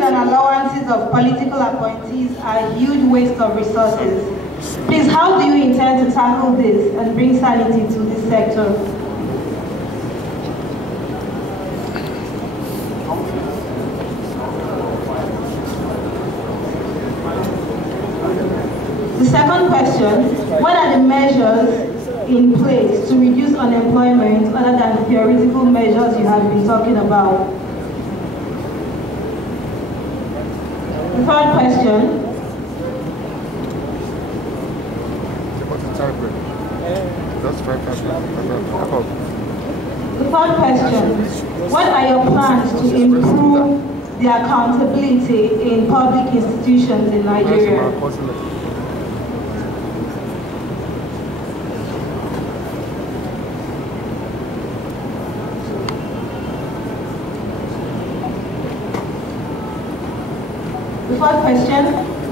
salaries and allowances of political appointees are a huge waste of resources. Please, how do you intend to tackle this and bring sanity to this sector? The second question, what are the measures in place to reduce unemployment other than the theoretical measures you have been talking about? The third question, what are your plans to improve the accountability in public institutions in Nigeria? The fourth question,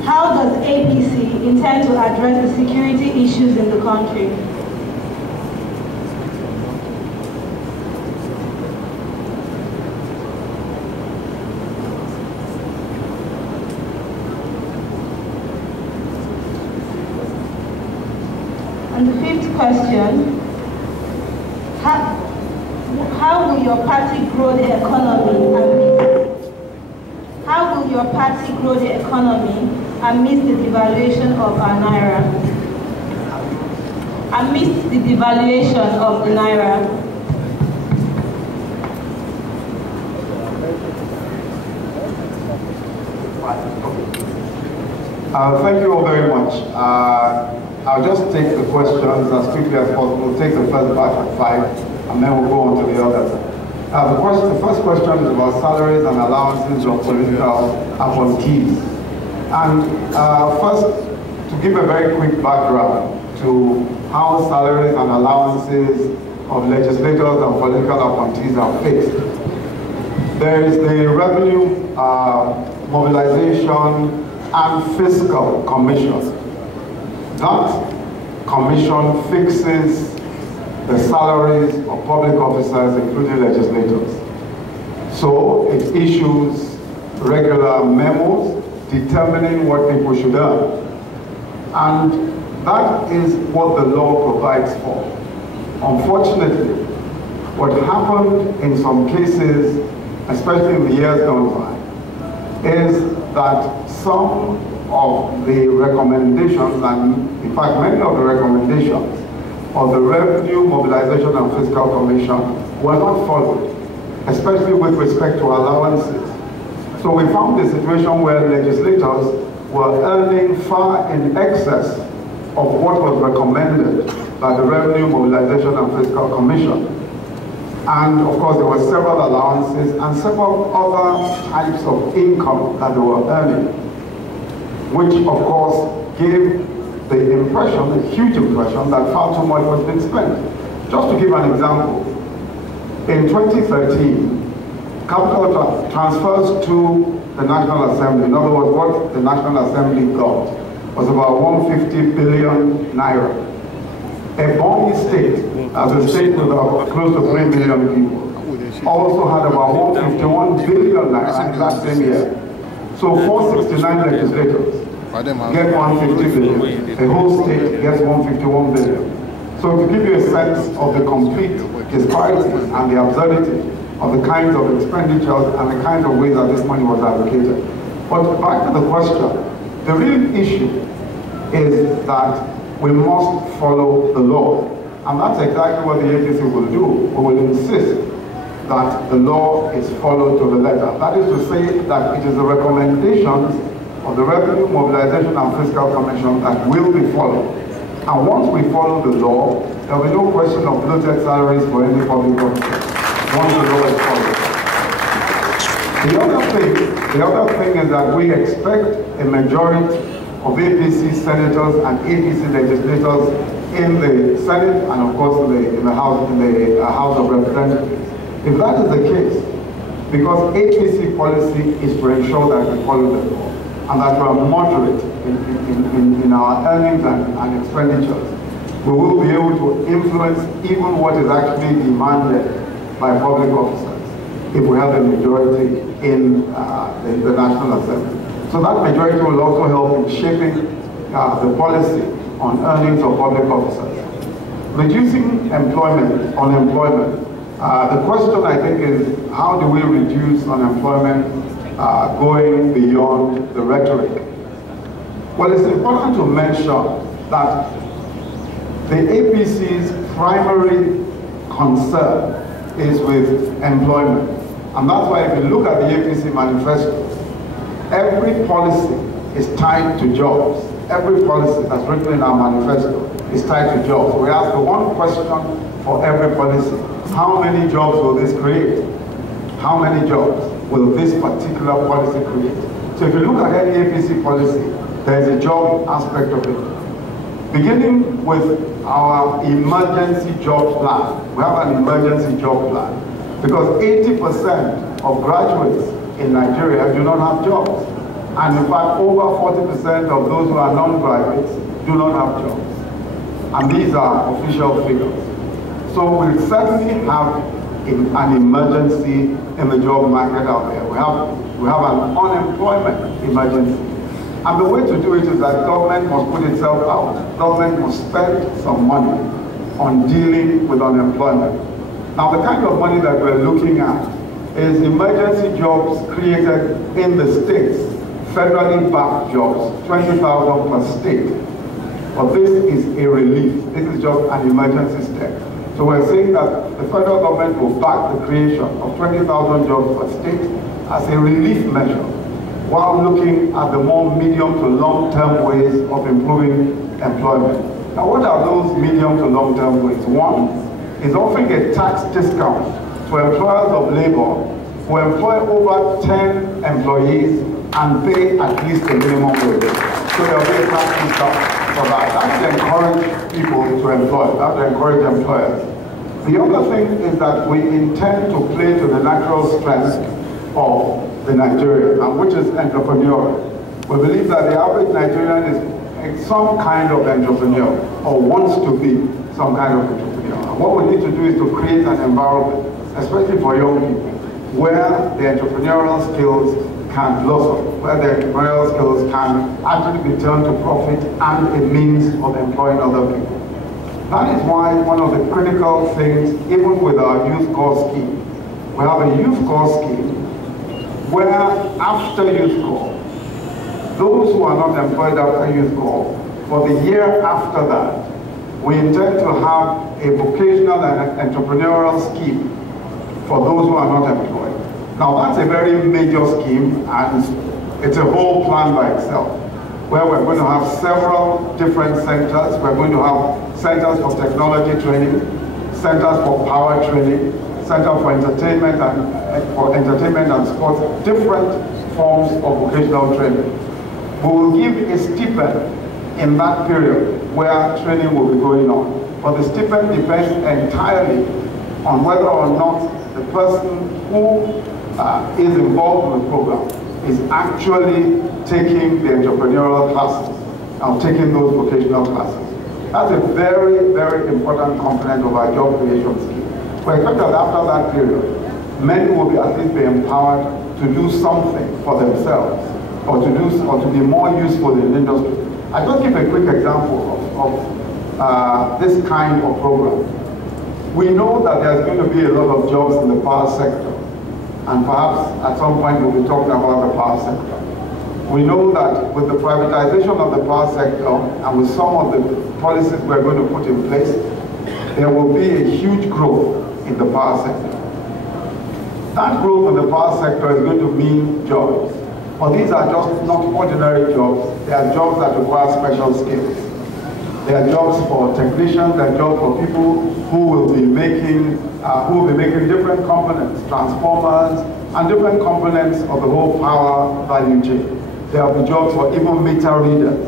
how does APC intend to address the security issues in the country? And the fifth question, how will your party grow the economy amidst the devaluation of our naira? Amidst the devaluation of the naira. Thank you all very much. I'll just take the questions as quickly as possible. We'll take the first batch at 5, and then we'll go on to the others. The first question is about salaries and allowances of political appointees. And first, to give a very quick background to how salaries and allowances of legislators and political appointees are fixed. There is the Revenue Mobilization and Fiscal Commission. That commission fixes the salaries of public officers, including legislators. So it issues regular memos determining what people should earn. And that is what the law provides for. Unfortunately, what happened in some cases, especially in the years gone by, is that some of the recommendations, and in fact many of the recommendations of the Revenue Mobilization and Fiscal Commission were not followed, especially with respect to allowances. So we found a situation where legislators were earning far in excess of what was recommended by the Revenue Mobilization and Fiscal Commission. And of course there were several allowances and several other types of income that they were earning, which of course gave the impression, a huge impression, that far too much was being spent. Just to give an example, in 2013, capital transfers to the National Assembly, in other words, what the National Assembly got, was about 150 billion naira. Ebonyi State, as a state with about close to 3 million people, also had about 151 billion naira in that same year. So 469 legislators get 150 billion. The whole state gets 151 billion. So to give you a sense of the complete disparity and the absurdity of the kinds of expenditures and the kinds of ways that this money was allocated. But back to the question, the real issue is that we must follow the law. And that's exactly what the agency will do. We will insist that the law is followed to the letter. That is to say that it is the recommendations of the Revenue Mobilization and Fiscal Commission that will be followed. And once we follow the law, there will be no question of bloated salaries for any public officer. Once the law is followed. The other thing is that we expect a majority of APC senators and APC legislators in the Senate and of course in the House of Representatives. If that is the case, because APC policy is to ensure that we follow the law and that we are moderate in our earnings and expenditures, we will be able to influence even what is actually demanded by public officers. if we have a majority in the National Assembly. So that majority will also help in shaping the policy on earnings of public officers. Reducing unemployment. The question, I think, is how do we reduce unemployment going beyond the rhetoric? Well, it's important to mention that the APC's primary concern is with employment. And that's why if you look at the APC manifesto, every policy is tied to jobs. Every policy that's written in our manifesto is tied to jobs. We ask the one question for every policy: how many jobs will this create? How many jobs will this particular policy create? So if you look at any APC policy, there is a job aspect of it. Beginning with our emergency job plan. We have an emergency job plan because 80% of graduates in Nigeria do not have jobs. And in fact, over 40% of those who are non-graduates do not have jobs. And these are official figures. So we certainly have an emergency in the job market out there. We have an unemployment emergency. And the way to do it is that government must put itself out. Government must spend some money on dealing with unemployment. Now, the kind of money that we're looking at is emergency jobs created in the states, federally backed jobs, 20,000 per state. But this is a relief. This is just an emergency step. So we're saying that the federal government will back the creation of 20,000 jobs per state as a relief measure, while looking at the more medium to long-term ways of improving employment. Now, what are those medium to long-term ways? One is offering a tax discount to employers of labor who employ over 10 employees and pay at least a minimum wage. So there will be a tax discount for that. That will encourage people to employ. That will encourage employers. The other thing is that we intend to play to the natural strength of the Nigerian, and which is entrepreneurial. We believe that the average Nigerian is some kind of entrepreneur or wants to be some kind of entrepreneur. And what we need to do is to create an environment, especially for young people, where the entrepreneurial skills can blossom, where the entrepreneurial skills can actually be turned to profit and a means of employing other people. That is why one of the critical things, even with our youth corps scheme, we have a youth corps scheme where after youth corps, those who are not employed after youth corps, for the year after that, we intend to have a vocational and entrepreneurial scheme for those who are not employed. Now that's a very major scheme, and it's a whole plan by itself, where we're going to have several different centers. We're going to have centers for technology training, centers for power training, center for entertainment and sports, different forms of vocational training. We will give a stipend in that period where training will be going on. But the stipend depends entirely on whether or not the person who is involved in the program is actually taking the entrepreneurial classes and taking those vocational classes. That's a very, very important component of our job creation scheme. We expect that after that period, many will be at least be empowered to do something for themselves or to be more useful in the industry. I just give a quick example of this kind of program. We know that there's going to be a lot of jobs in the power sector, and perhaps at some point we'll be talking about the power sector. We know that with the privatization of the power sector and with some of the policies we're going to put in place, there will be a huge growth in the power sector. That growth in the power sector is going to mean jobs. But these are just not ordinary jobs. They are jobs that require special skills. They are jobs for technicians, they are jobs for people who will be making different components, transformers, and different components of the whole power value chain. There will be jobs for even meter readers,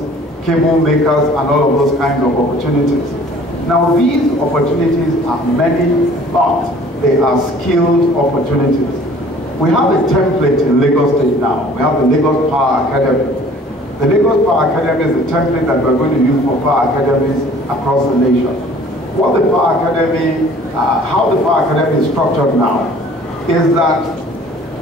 cable makers, and all of those kinds of opportunities. Now these opportunities are many, but they are skilled opportunities. We have a template in Lagos State now. We have the Lagos Power Academy. The Lagos Power Academy is the template that we're going to use for power academies across the nation. How the Power Academy is structured now is that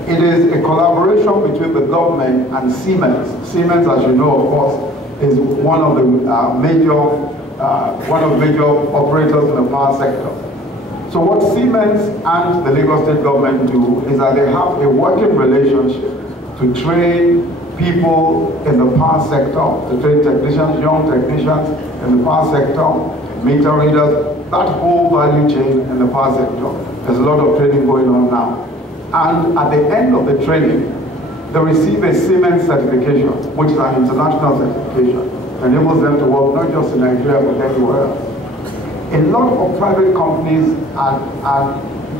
it is a collaboration between the government and Siemens. Siemens, as you know, of course, is one of the major operators in the power sector. So what Siemens and the Lagos State government do is that they have a working relationship to train people in the power sector, to train technicians, young technicians in the power sector, meter readers, that whole value chain in the power sector. There's a lot of training going on now. And at the end of the training, they receive a Siemens certification, which is an international certification. It enables them to work not just in Nigeria, but everywhere else. A lot of private companies are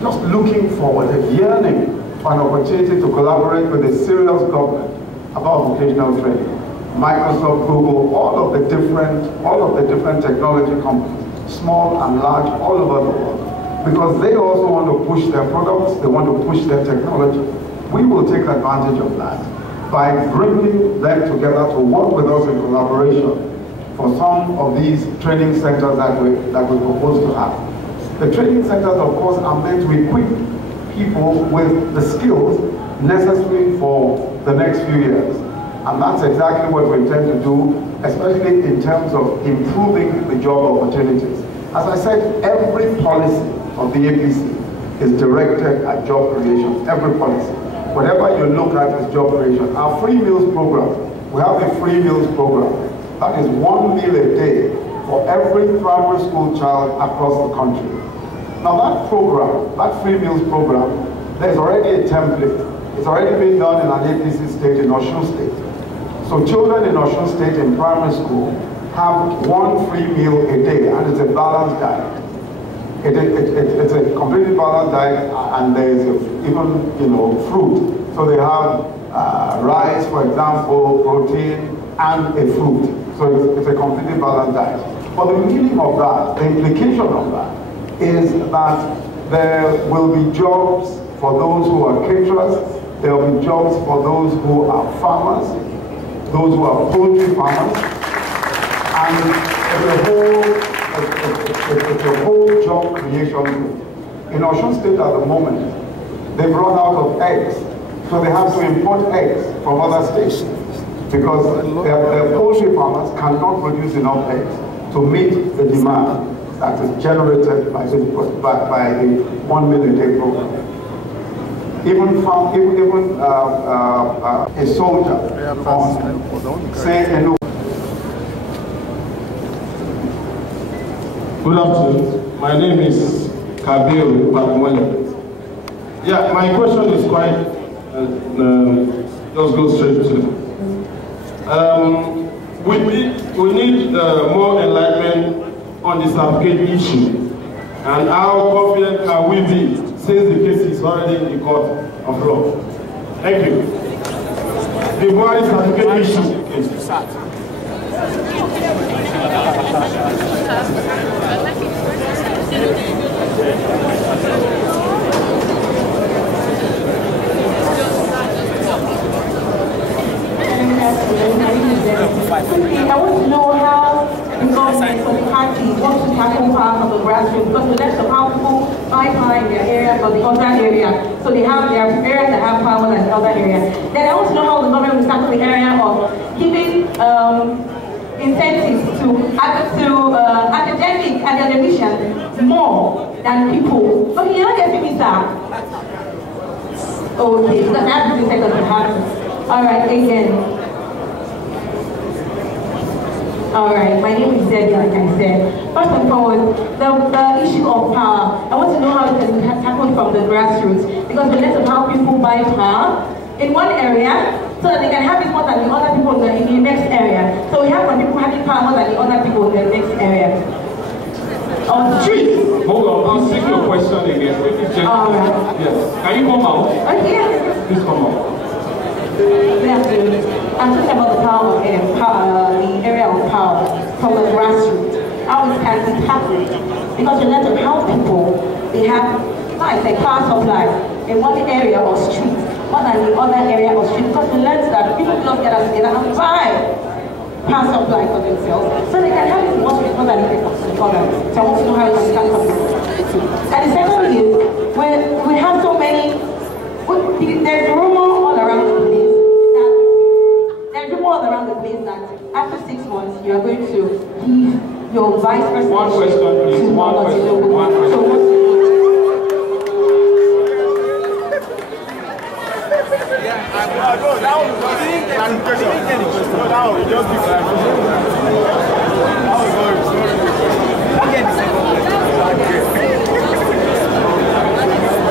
just looking forward, yearning for an opportunity to collaborate with a serious government about vocational training. Microsoft, Google, all of the different technology companies, small and large, all over the world. Because they also want to push their products, they want to push their technology. We will take advantage of that by bringing them together to work with us in collaboration for some of these training centers that we propose to have. The training centers, of course, are meant to equip people with the skills necessary for the next few years. And that's exactly what we intend to do, especially in terms of improving the job opportunities. As I said, every policy of the APC is directed at job creation, every policy. Whatever you look at is job creation. Our free meals program, we have a free meals program. That is 1 meal a day for every primary school child across the country. Now that program, that free meals program, there's already a template. It's already been done in an APC state in Osun State. So children in Osun State in primary school have 1 free meal a day, and it's a balanced diet. It's a completely balanced diet, and there's even fruit. So they have rice, for example, protein, and a fruit. So it's a completely balanced diet. But the meaning of that, the implication of that, is that there will be jobs for those who are caterers, there will be jobs for those who are farmers, those who are poultry farmers, and it's a whole job creation group. In Osun State at the moment, they've run out of eggs, so they have to import eggs from other states because their poultry farmers cannot produce enough eggs to meet the demand that is generated by the 1 meal a day program. Even a soldier from, say, Good afternoon. My name is Kabir Patmole. Yeah, my question is quite, just go straight to it. We need more enlightenment on the certificate issue, and how confident can we be since the case is already in the court of law? Thank you. The why certificate issue. I want to know how the government or the party wants to tackle power from the grassroots, because the less of how people buy power in their area or the other area. So they have their areas that have power than the other area. Then I want to know how the government will tackle the area of giving incentives to academic and academicians more than people. Okay, you're not getting me, sir. Okay, because I have to do seconds to happen. All right, again. All right, my name is Yemi, like I said. First and foremost, the issue of power. I want to know how it can be tackled from the grassroots, because the less of how people buy power in one area, so that they can have it more than the other people in the next area. So we have some people having power more than the other people in the next area. On streets. Hold on, I'll take your question again. All right. Yes. Can you come out? Okay, yes. Please come out. Good afternoon. I'm talking about the power, the area of power from the grassroots. How it can be tackled. Because the letter of how people, they have, like say, power supply in one area or street, more than the other area or street. Because we learned that people belong together and buy power supply for themselves, so they can have it more than the other. So I want to know how it can tackle it. And the second is, when we have so many one question, please. One question. One question.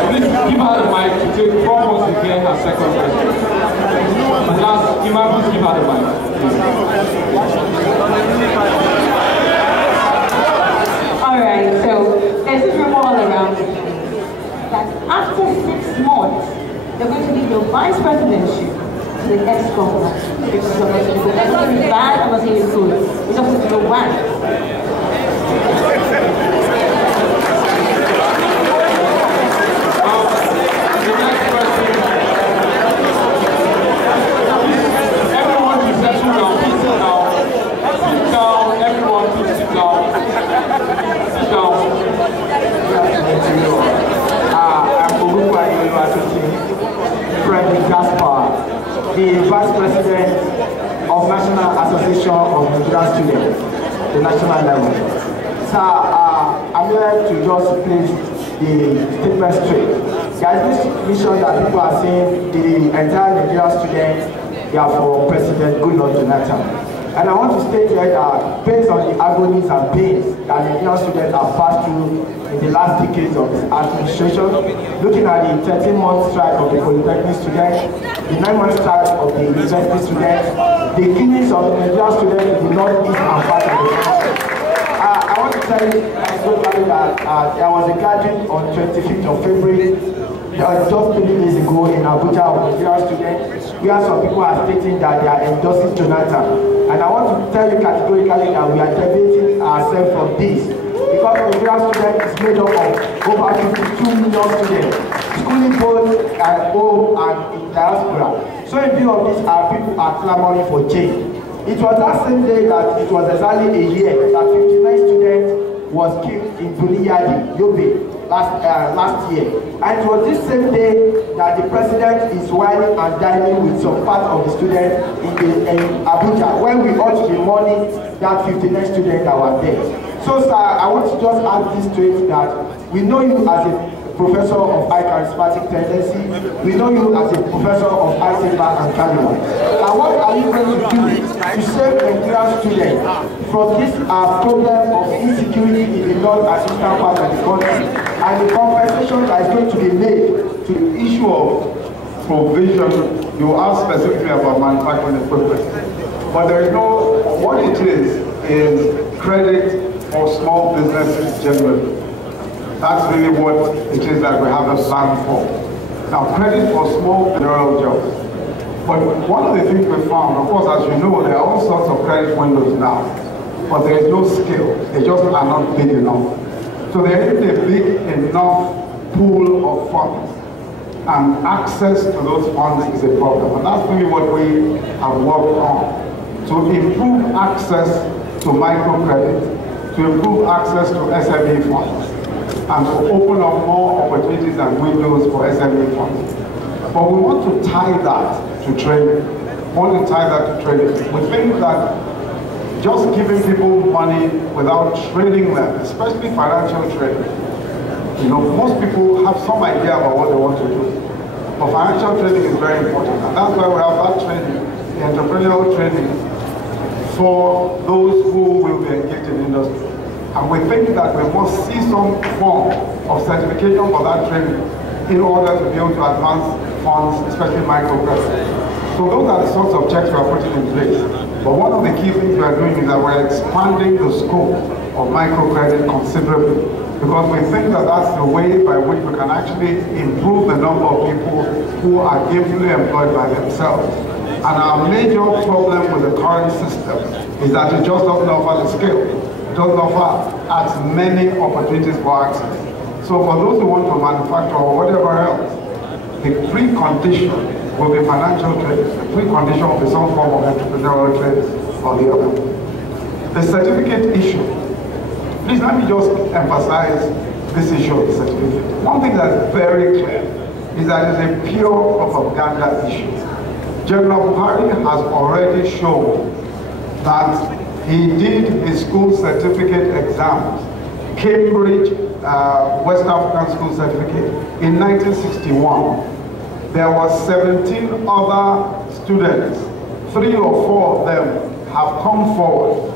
Please give her the mic to take Prof wants to hear her second question. Last, please give her the mic. Alright, so there's this rumor all around that after 6 months, they're going to give your vice presidency to the ex-governor. Because I'm not saying good. I'm not saying it's bad, I'm not saying it's good. We just want to know why. The next question. Everyone to settle down. Please sit down. Sit down. Everyone please sit down. Sit down. I'm Frederick Gaspar, the Vice President of National Association of Nigerian Students, the national level. Sir, I'm here to just place the statement straight. There is this mission that people are saying the entire Nigerian students, they are for President Goodluck Jonathan. And I want to state here that based on the agonies and pains that Nigerian students have passed through in the last decades of this administration, looking at the 13-month strike of the polytechnic students, the 9-month strike of the university students, the killings of the Nigerian students in the northeast and part of the country. I want to tell you that there was a gathering on 25th of February, just 3 days ago in Abuja of Nigerian students, where some people are stating that they are endorsing Jonathan. And I want to tell you categorically that we are debating ourselves from this. Because Nigerian students is made up of over 52 million students, schooling both at home and in diaspora. So in view of this, our people are clamoring for change. It was that same day that it was exactly a year that 59 students was killed in Buniyadi, Yobe, last year. And it was this same day that the president is whining and dining with some part of the students in Abuja, when we ought to be mourning that 59 students that were there. So sir, I want to just add this straight that we know you as a professor of high charismatic tendency, we know you as a professor of high temper and carnival. And what are you going to do to save Nigerian students from this problem of insecurity in the north and eastern part of the country, and the compensation that is going to be made to the issue of provision? You asked specifically about manufacturing equipment, but there is no, what it is credit for small businesses generally. That's really what it is that we have a plan for. Now, credit for small general jobs. But one of the things we found, of course, as you know, there are all sorts of credit windows now, but there is no skill. They just are not big enough. So there isn't a big enough pool of funds, and access to those funds is a problem. And that's really what we have worked on, to improve access to microcredit, to improve access to SME funds, and to open up more opportunities and windows for SME funds. But we want to tie that to training. We want to tie that to training. We think that just giving people money without training them, especially financial training, you know, most people have some idea about what they want to do. But financial training is very important. And that's why we have that training, the entrepreneurial training, for those who will be engaged in industry. And we think that we must see some form of certification for that training in order to be able to advance funds, especially microcredit. So those are the sorts of checks we are putting in place. But one of the key things we are doing is that we're expanding the scope of microcredit considerably, because we think that that's the way by which we can actually improve the number of people who are gainfully employed by themselves. And our major problem with the current system is that it just doesn't offer the skill. Doesn't offer as many opportunities for access. So for those who want to manufacture or whatever else, the precondition will be financial trade. The precondition will be some form of entrepreneurial trade or the other. The certificate issue. Please let me just emphasize this issue of the certificate. One thing that's very clear is that it's a pure propaganda issue. General Buhari has already shown that he did his school certificate exams, Cambridge West African School Certificate, in 1961. There were 17 other students. 3 or 4 of them have come forward,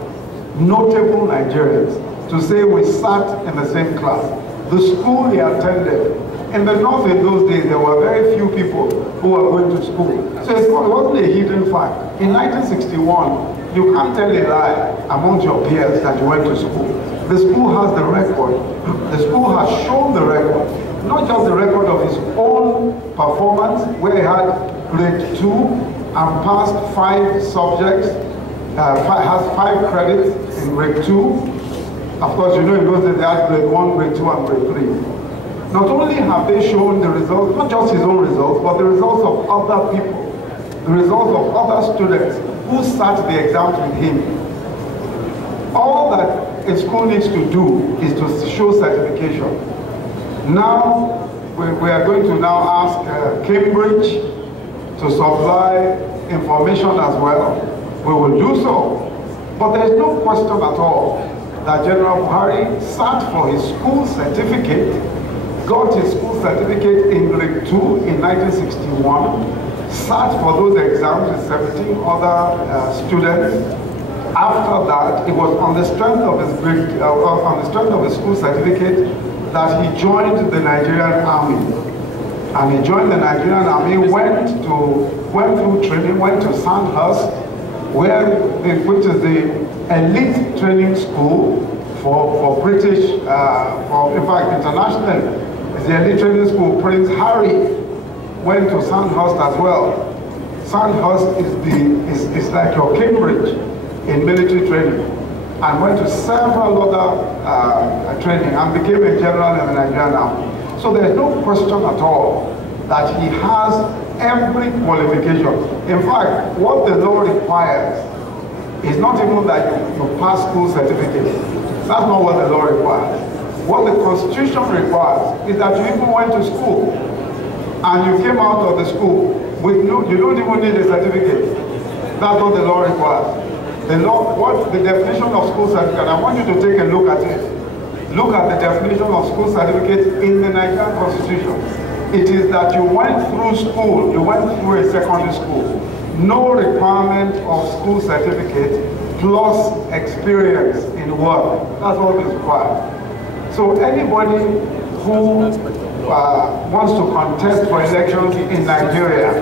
notable Nigerians, to say we sat in the same class. The school he attended, in the north in those days, there were very few people who were going to school. So it wasn't a hidden fact. In 1961, you can't tell a lie amongst your peers that you went to school. The school has the record. The school has shown the record. Not just the record of his own performance, where he had grade 2 and passed 5 subjects, has 5 credits in grade 2. Of course, you know in those days they had grade 1, grade 2, and grade 3. Not only have they shown the results, not just his own results, but the results of other people, the results of other students who sat the exams with him. All that a school needs to do is to show certification. Now, we are going to now ask Cambridge to supply information as well. We will do so. But there is no question at all that General Buhari sat for his school certificate, got his school certificate in grade 2 in 1961, sat for those exams with 17 other students. After that, it was on the strength of his school certificate that he joined the Nigerian Army. And he joined the Nigerian Army, went through training, went to Sandhurst, which is the elite training school for British, in fact, internationally. It's the elite training school. Prince Harry went to Sandhurst as well. Sandhurst is like your Cambridge in military training, and went to several other training and became a general in the Nigerian Army. So there is no question at all that he has every qualification. In fact, what the law requires is not even that you pass school certificate. That's not what the law requires. What the Constitution requires is that you even went to school and you came out of the school with you don't even need a certificate. That's what the law requires. The law, what the definition of school certificate, I want you to take a look at it. Look at the definition of school certificate in the Nigerian Constitution. It is that you went through school, you went through a secondary school. No requirement of school certificate plus experience in work. That's all is required. So anybody who wants to contest for elections in Nigeria,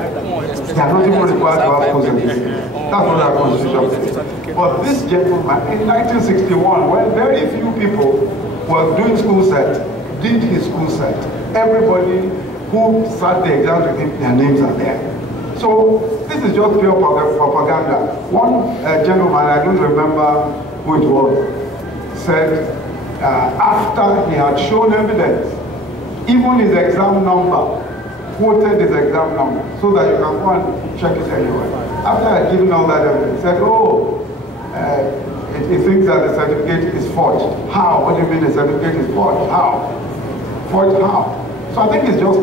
they are not even required to have school certificate. That's what our Constitution says. But this gentleman, in 1961, when very few people were doing school set, did his school set. Everybody who sat the exams with him, their names are there. So this is just pure propaganda. One gentleman, I don't remember who it was, said after he had shown evidence, even his exam number, quoted his exam number, so that you can go and check it anywhere. After I had given all that evidence, he said, oh, he thinks that the certificate is forged. How? What do you mean the certificate is forged? How? Forged how? So I think it's just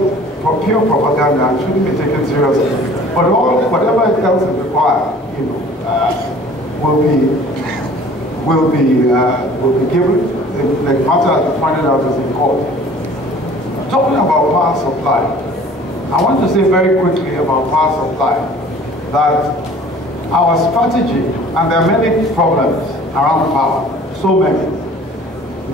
pure propaganda and shouldn't be taken seriously. But whatever else is required, will be given. The matter as pointed out is in court. Talking about power supply, I want to say very quickly about power supply that our strategy, and there are many problems around power, so many.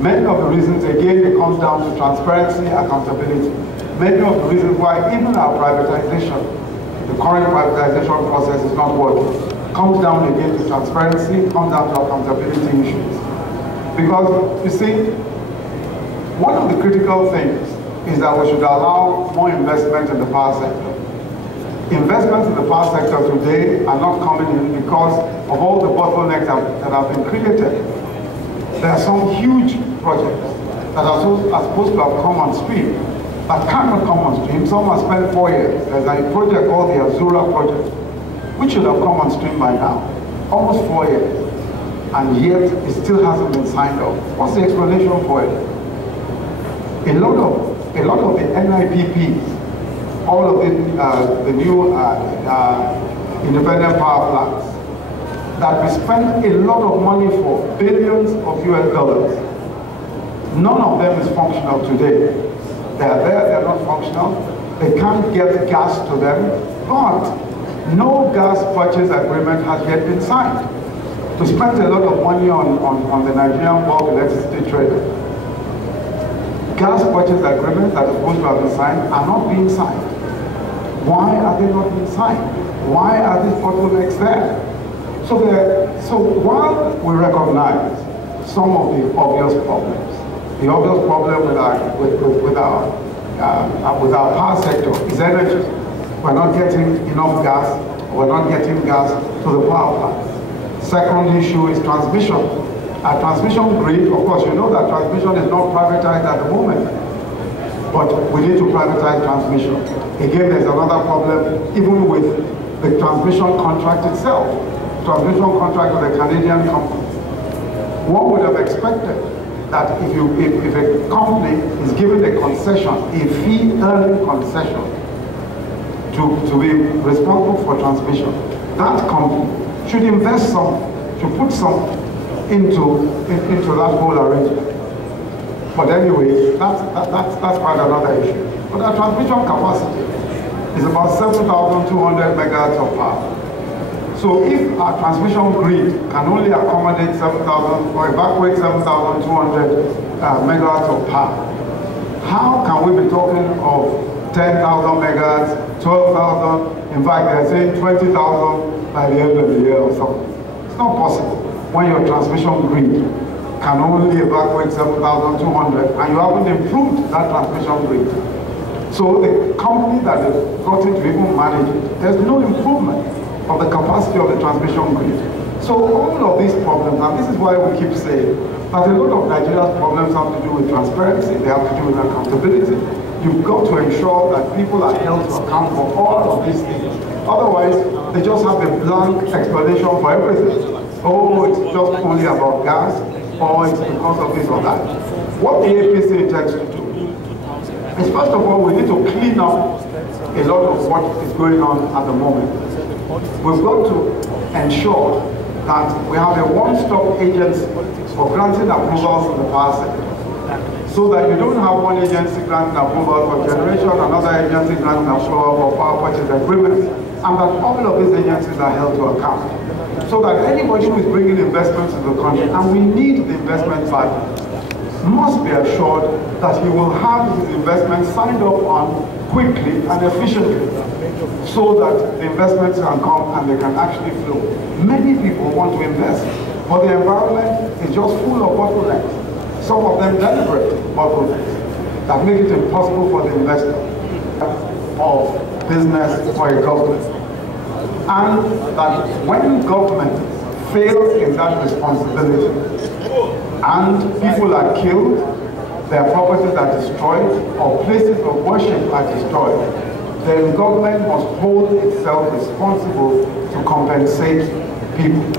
Many of the reasons, again, it comes down to transparency, accountability. Many of the reasons why even our privatization, the current privatization process is not working, comes down again to transparency, comes down to accountability issues. Because, you see, one of the critical things is that we should allow more investment in the power sector. Investments in the power sector today are not coming in because of all the bottlenecks that have been created. There are some huge projects that are supposed to have come on stream, but cannot come on stream. Some have spent 4 years. There's a project called the Azura project, which should have come on stream by now. Almost 4 years. And yet, it still hasn't been signed off. What's the explanation for it? A lot of the NIPPs, all of the new independent power plants, that we spend a lot of money for, billions of US dollars. None of them is functional today. They're there, they're not functional. They can't get gas to them, but no gas purchase agreement has yet been signed. We spent a lot of money on the Nigerian bulk electricity trader. Gas purchase agreements that are supposed to have been signed are not being signed. Why are they not being signed? Why are these bottlenecks there? So while we recognize some of the obvious problems, the obvious problem with our power sector is energy. We're not getting enough gas, we're not getting gas to the power plants. Second issue is transmission. Our transmission grid, of course, you know that transmission is not privatized at the moment, but we need to privatize transmission. Again, there's another problem, even with the transmission contract itself, transmission contract with a Canadian company. One would have expected that if a company is given a concession, a fee-earning concession, to be responsible for transmission, that company should invest some, should put some into that whole arrangement. But anyway, that's quite another issue. But our transmission capacity is about 7,200 megawatts of power. So if our transmission grid can only accommodate 7,000 or evacuate 7,200 megawatts of power, how can we be talking of 10,000 megawatts, 12,000, in fact they're saying 20,000 by the end of the year or something? It's not possible when your transmission grid can only evacuate 7,200 and you haven't improved that transmission grid. So the company that has gotten to even manage it, there's no improvement of the capacity of the transmission grid. So all of these problems, and this is why we keep saying that a lot of Nigeria's problems have to do with transparency, they have to do with accountability. You've got to ensure that people are held to account for all of these things. Otherwise, they just have a blank explanation for everything. Oh, it's just only about gas, or it's because of this or that. What the APC intends to do is, first of all, we need to clean up a lot of what is going on at the moment. We've got to ensure that we have a one-stop agency for granting approvals in the power sector, so that you don't have one agency granting approval for generation, another agency granting approval for power purchase agreements, and that all of these agencies are held to account. So that anybody who is bringing investments to the country, and we need the investment value, must be assured that he will have his investment signed up on quickly and efficiently, so that the investments can come and they can actually flow. Many people want to invest, but the environment is just full of bottlenecks. Some of them deliberate bottlenecks that make it impossible for the investor of business or a government. And that when government fails in that responsibility and people are killed, their properties are destroyed, or places of worship are destroyed, then government must hold itself responsible to compensate people.